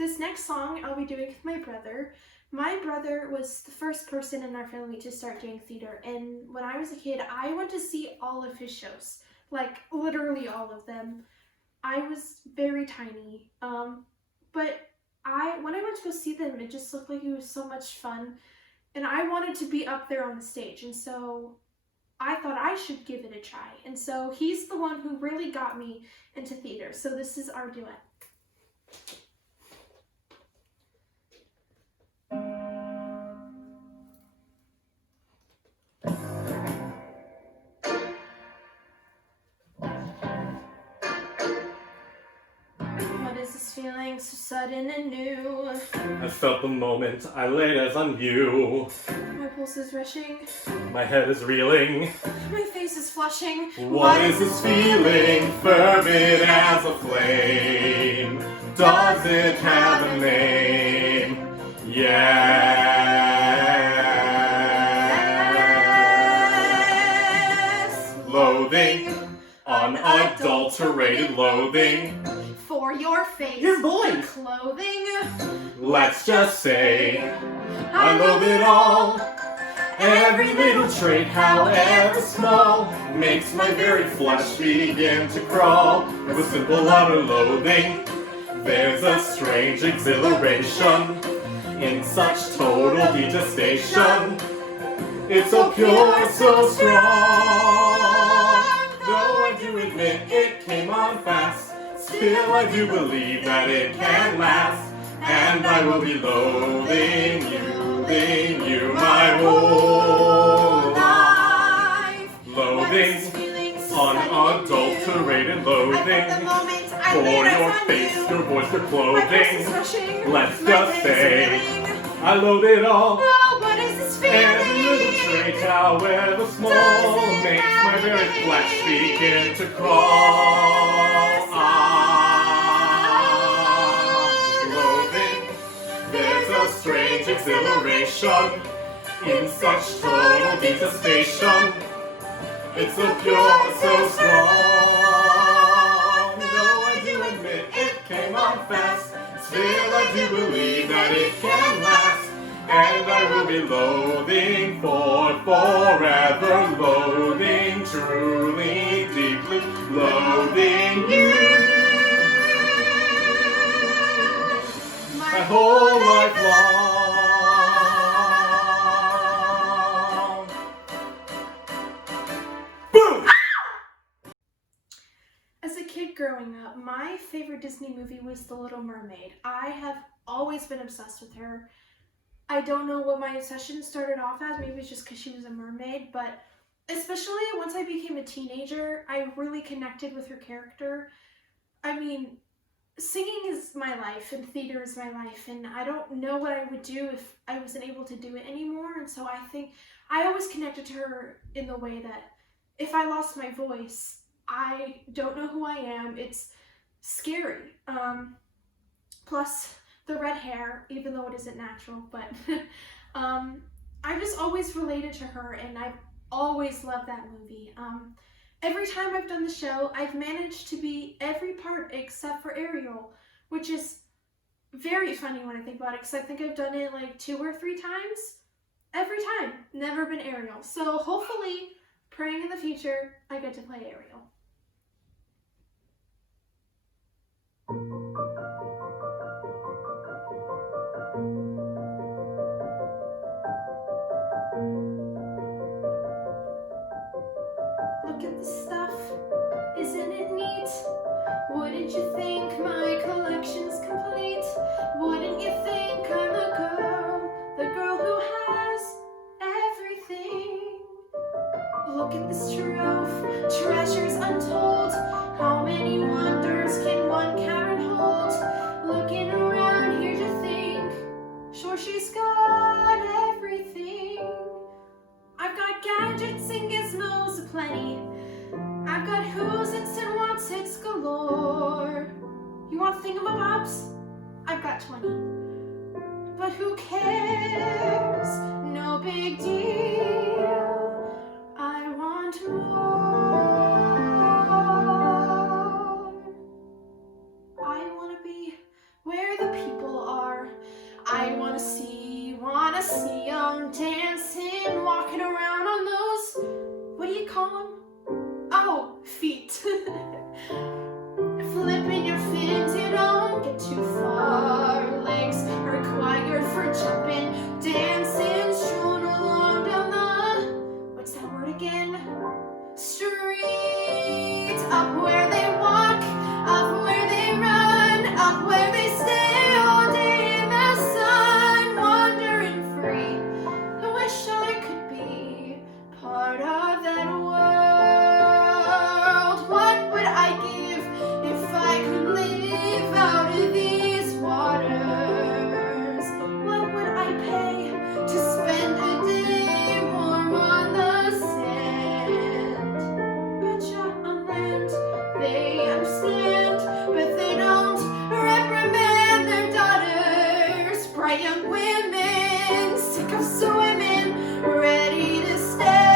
this next song I'll be doing with my brother. My brother was the first person in our family to start doing theater, and when I was a kid, I went to see all of his shows, like literally all of them. I was very tiny, but when I went to go see them, it just looked like it was so much fun, and I wanted to be up there on the stage, and so I thought I should give it a try. And so he's the one who really got me into theater. So this is our duet. What is this feeling so sudden and new? I felt the moment I laid eyes on you. My pulse is rushing. My head is reeling. My face is flushing. What is this feeling, fervid as a flame? Does it have a name? Yes. Loathing, unadulterated loathing. For your face, Your voice, clothing. Let's just say I loathe it all. Every little trait, however small, makes my very flesh begin to crawl. With simple utter loathing, there's a strange exhilaration in such total detestation. It's so pure, so strong. Though I do admit it came on fast, still I do believe that it can last. And I will be loathing you my whole life. Loathing, unadulterated loathing. For your face, your voice, your clothing. Let's just say, I loathe it all. What is this feeling? Every little trait, however small, makes my very flesh begin to crawl. Strange exhilaration in such total detestation. It's so pure, so strong. Though I do admit it came on fast, still I do believe that it can last. And I will be loathing for forever, loathing truly, deeply, loathing you. My whole life long. Boom! As a kid growing up, my favorite Disney movie was The Little Mermaid. I have always been obsessed with her. I don't know what my obsession started off as, maybe it's just because she was a mermaid, but especially once I became a teenager, I really connected with her character. I mean, singing is my life and theater is my life, and I don't know what I would do if I wasn't able to do it anymore. And so I think I always connected to her in the way that if I lost my voice, I don't know who I am. It's scary. Plus the red hair, even though it isn't natural, but I just always related to her, and I've always loved that movie. Every time I've done the show, I've managed to be every part except for Ariel, which is very funny when I think about it, because I think I've done it like 2 or 3 times. Every time. Never been Ariel. So hopefully, praying in the future, I get to play Ariel. Look at this stuff, isn't it neat? Wouldn't you think my collection's complete? Wouldn't you think I'm the girl who has everything? Look at this trove, treasures untold. How many wonders can one Karen hold? Looking around here to think, sure she's got everything. I've got gadgets and gizmos aplenty. I've got who's its and what's its galore. You want thingamabobs? I've got 20. But who cares? No big deal. I want more. I want to be where the people see them dancing, walking around on those, what do you call them? Oh, feet. Flipping your fins, you don't get too far. Legs are required for jumping, dancing, strolling along down the, what's that word again? Street. Up where they walk, up where they run, up where they stay all day in the sun, wandering free. I wish I could be part of that world. What would I give if I could live out of these waters? What would I pay to spend a day warm on the sand? Betcha on land, they understand, but they don't reprimand their daughters. Bright young women, sick of swimming, ready to stand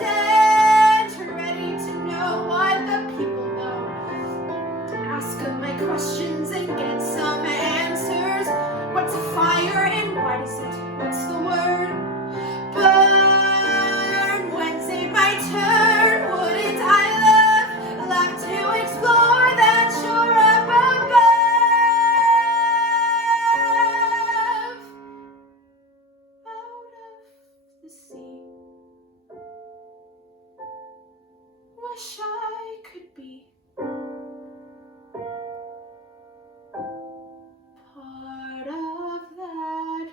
and ready to know what the people know. Ask them my questions and get some answers. What's a fire and why does it? What's the word? Burn. When's it my turn? Wouldn't I love to explore that shore up above? Out of the sea. Wish I could be part of that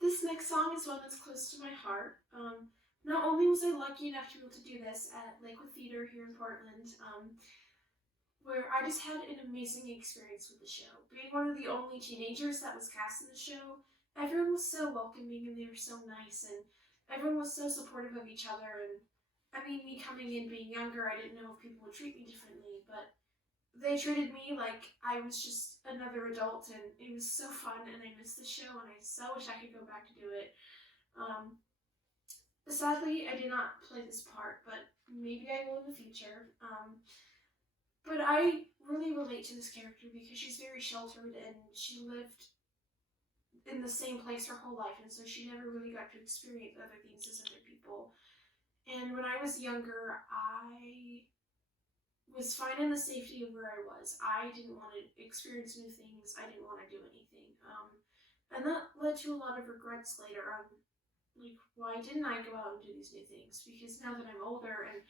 This next song is one that's close to my heart. Not only was I lucky enough to be able to do this at Lakewood Theater here in Portland, where I just had an amazing experience with the show. Being one of the only teenagers that was cast in the show, everyone was so welcoming and they were so nice, and everyone was so supportive of each other. And I mean, me coming in being younger, I didn't know if people would treat me differently, but they treated me like I was just another adult, and it was so fun, and I missed the show, and I so wish I could go back to do it. Sadly, I did not play this part, but maybe I will in the future. But I really relate to this character because she's very sheltered, and she lived in the same place her whole life, and so she never really got to experience other things as other people. And when I was younger, I was fine in the safety of where I was. I didn't want to experience new things. I didn't want to do anything. And that led to a lot of regrets later on. Like, why didn't I go out and do these new things? Because now that I'm older and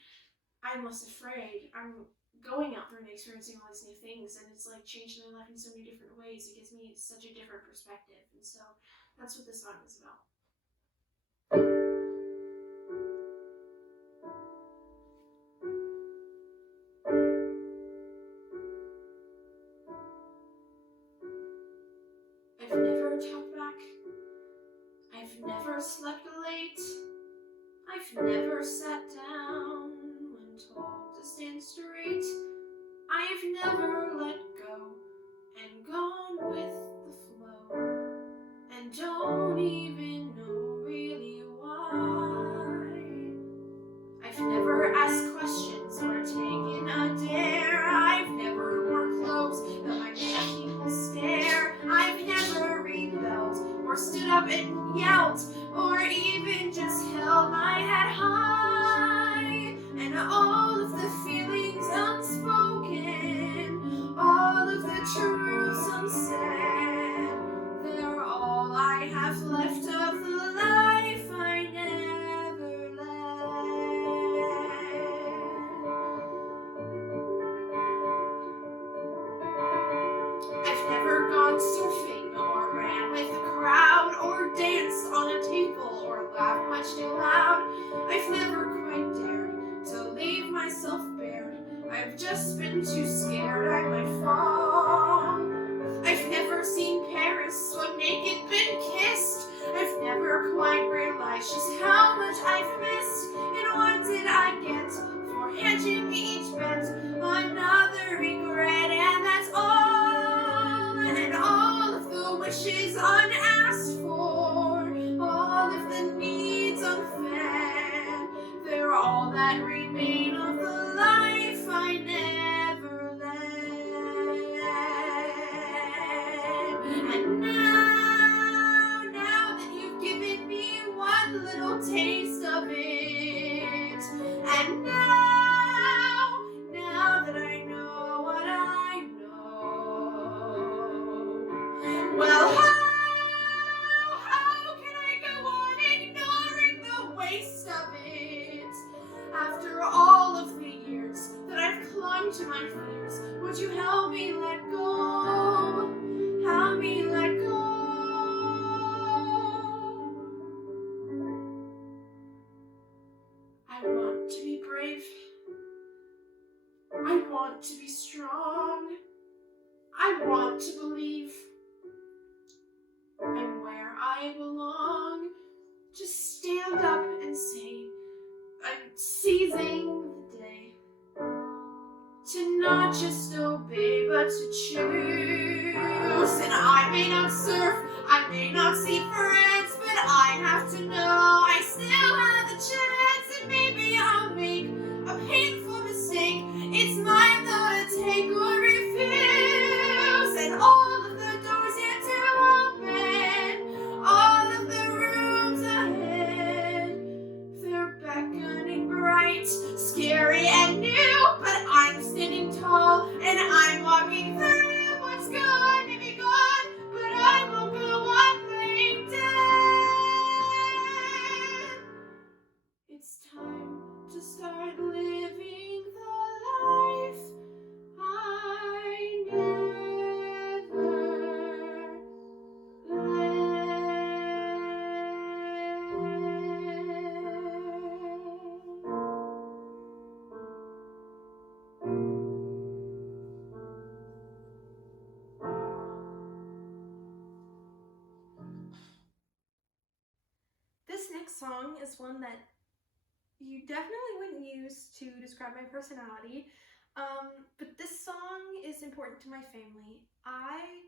I'm less afraid, I'm going out there and experiencing all these new things, and it's like changing my life in so many different ways. It gives me such a different perspective, and so that's what this song is about. I've never talked back. I've never slept late. I've never sat down when told to stand straight. I've never let go and gone with the flow, and don't even know really why. I've never asked questions or taken a dare. I've never worn clothes that might make people stare. I've never rebelled or stood up and yelled, or even just held my head high. And all of the feelings unspoken, all of the truths unsaid, they're all I have left of the life I never led. I've never gone surfing or ran with the crowd or danced on a table or laughed much too loud. I've never quite dared to leave myself bared. I've just been too scared I might fall. I've never seen Paris swim naked, been kissed. I've never quite realized just how much I've missed. And what did I get for hedging each bet? Another regret. I want to believe I'm where I belong. Just stand up and say, I'm seizing the day. To not just obey, but to choose. And I may not surf, I may not see friends, but I have to know I still have the chance. And maybe I'll make a painful mistake. It's mine though to take or refuse. And all of the doors yet to open, all of the rooms ahead, they're beckoning bright, scary and new, but I'm standing tall and I'm walking through what's going to be gone, but I won't go on playing dead. It's time to start living the life I never This next song is one that you definitely wouldn't use to describe my personality, but this song is important to my family. I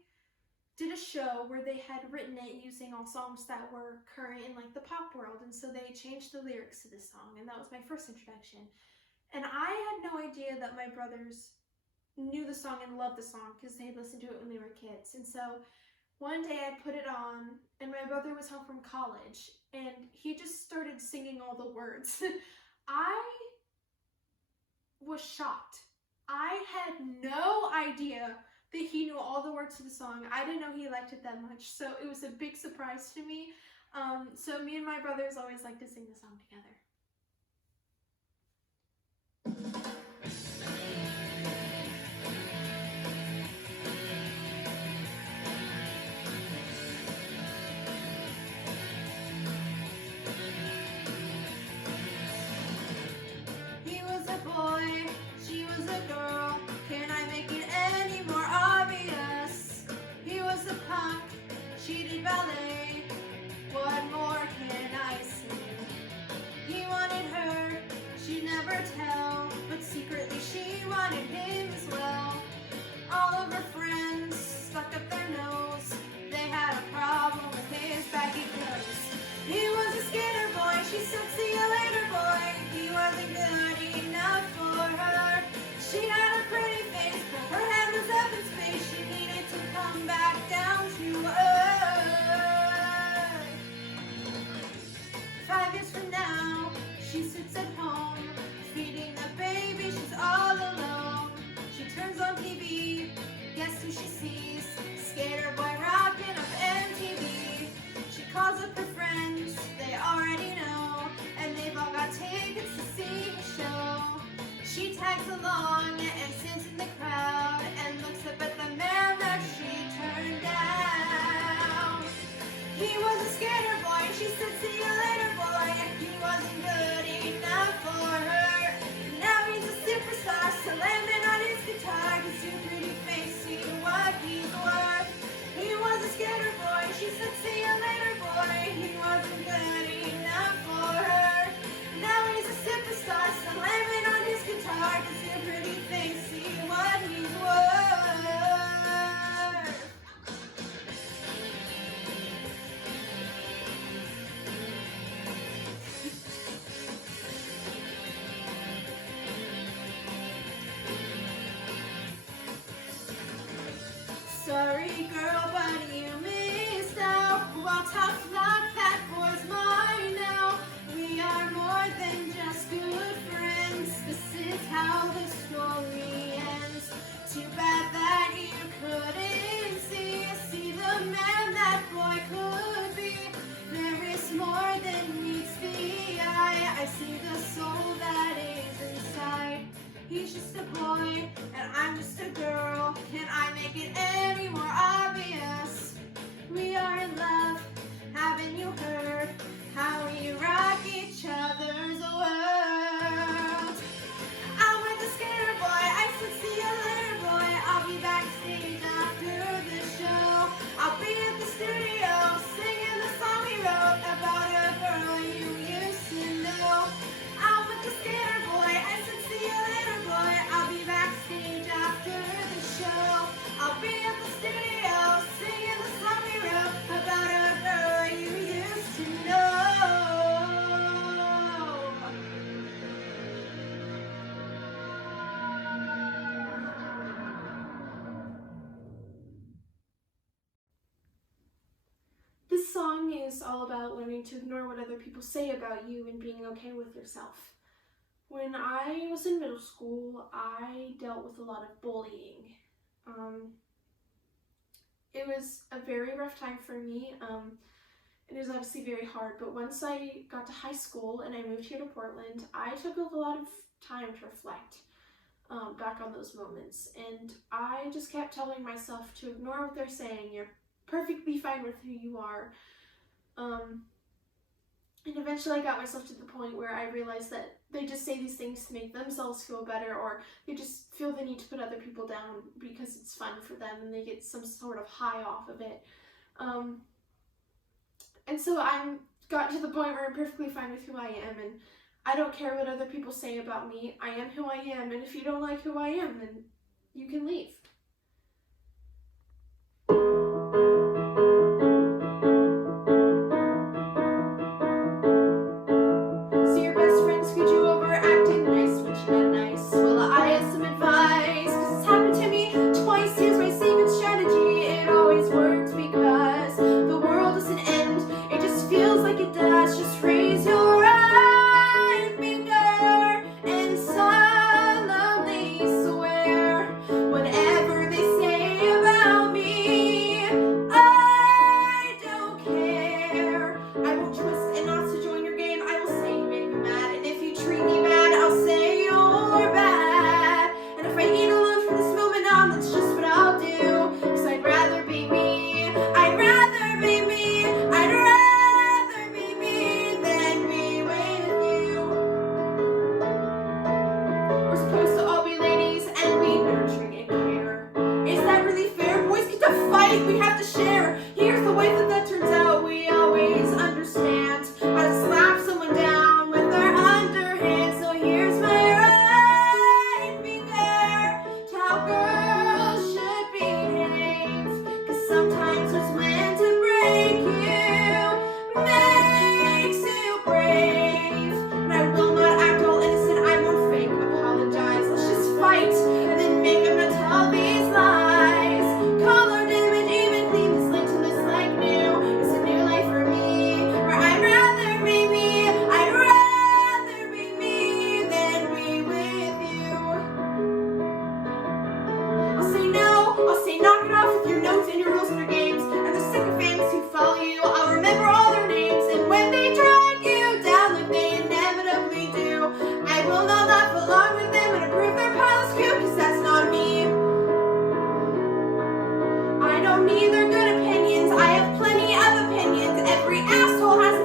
did a show where they had written it using all songs that were current in like the pop world, and so they changed the lyrics to this song, and that was my first introduction. And I had no idea that my brothers knew the song and loved the song because they had listened to it when they were kids. And so one day I put it on, and my brother was home from college, and he just started singing all the words. I was shocked. I had no idea that he knew all the words to the song. I didn't know he liked it that much, so it was a big surprise to me. So me and my brothers always like to sing the song together. She did ballet, what more can I say? He wanted her, she'd never tell, but secretly she wanted him as well. All of her friends stuck up their nose, they had a problem with his baggy clothes. He was a skater boy, she said see you later boy, he wasn't good enough for her. She had a pretty face, but her head was up in space, she needed to come back down to earth. 5 years from now, she sits at home, feeding the baby, she's all alone. She turns on TV, guess who she sees? Skater boy rocking up MTV. She calls up her friends, they already know, and they've all got tickets to see the show. She tags along and sits in the crowd and looks up at the man that she turned down. He was a skater boy, she said see you later boy, he wasn't good enough for her. Now he's a superstar, slamming on his guitar, his pretty face, see what he's worth. He was a skater boy, she said see you later boy, he wasn't good enough for her. Now he's a superstar, slamming on his guitar, his pretty face, see what he's worth. Sorry girl, but you missed out. Well, tough luck, that boy's mine now. We are more than just good friends. This is how the story ends. Too bad that you couldn't see the man that boy could be. There is more than meets the eye. I see the soul that is inside. He's just a boy, and I'm just a girl. Can I make it any more obvious? We are in love, haven't you heard? How we rock each other's world. I'm with the skater boy, I said see you later boy. I'll song is all about learning to ignore what other people say about you and being okay with yourself. When I was in middle school, I dealt with a lot of bullying. It was a very rough time for me. It was obviously very hard, but once I got to high school and I moved here to Portland, I took a lot of time to reflect back on those moments. And I just kept telling myself to ignore what they're saying. You're perfectly fine with who you are. And eventually I got myself to the point where I realized that they just say these things to make themselves feel better, or they just feel the need to put other people down because it's fun for them and they get some sort of high off of it. And so I'm got to the point where I'm perfectly fine with who I am, and I don't care what other people say about me. I am who I am, and if you don't like who I am, then you can leave. So your best friend screwed you over acting nice when she meant nice. Well, I had some advice, cause it's happened to me twice. Here's my secret strategy. It always works because the world doesn't end. It just feels like it does. Just raise your right finger and solemnly swear whatever they say about me, I don't care. I won't twist and not to join your game. I will say you make me mad, and if you treat me bad, I'll say you're bad. And if I eat alone from this moment on, that's just what I'll do. Cause I'd rather be me. I'd rather be me. I'd rather be me than be with you. We're supposed to all be ladies and be nurturing and care. Is that really fair? Boys get to fight, we have to share. Here's the way that turns out. We always understand how to slap someone down with our underhand. So here's my right finger to how girls should behave. Cause sometimes what's meant to break you makes you brave. And I will not act all innocent, I won't fake apologize. Let's just fight and then make them not tell these lies. Color damage, even clean this link to this like new. It's a new life for me, where I'd rather be me. I'd rather be me than be with you. I'll say no, I'll say knock it off with your notes and your rules and your games. And the sycophants who follow you, I'll remember all their names. And when they drag you down like they inevitably do, I will not laugh along with them and approve their piles cute, cause that's not me. I don't need their good opinions, I have plenty of opinions. Every asshole has a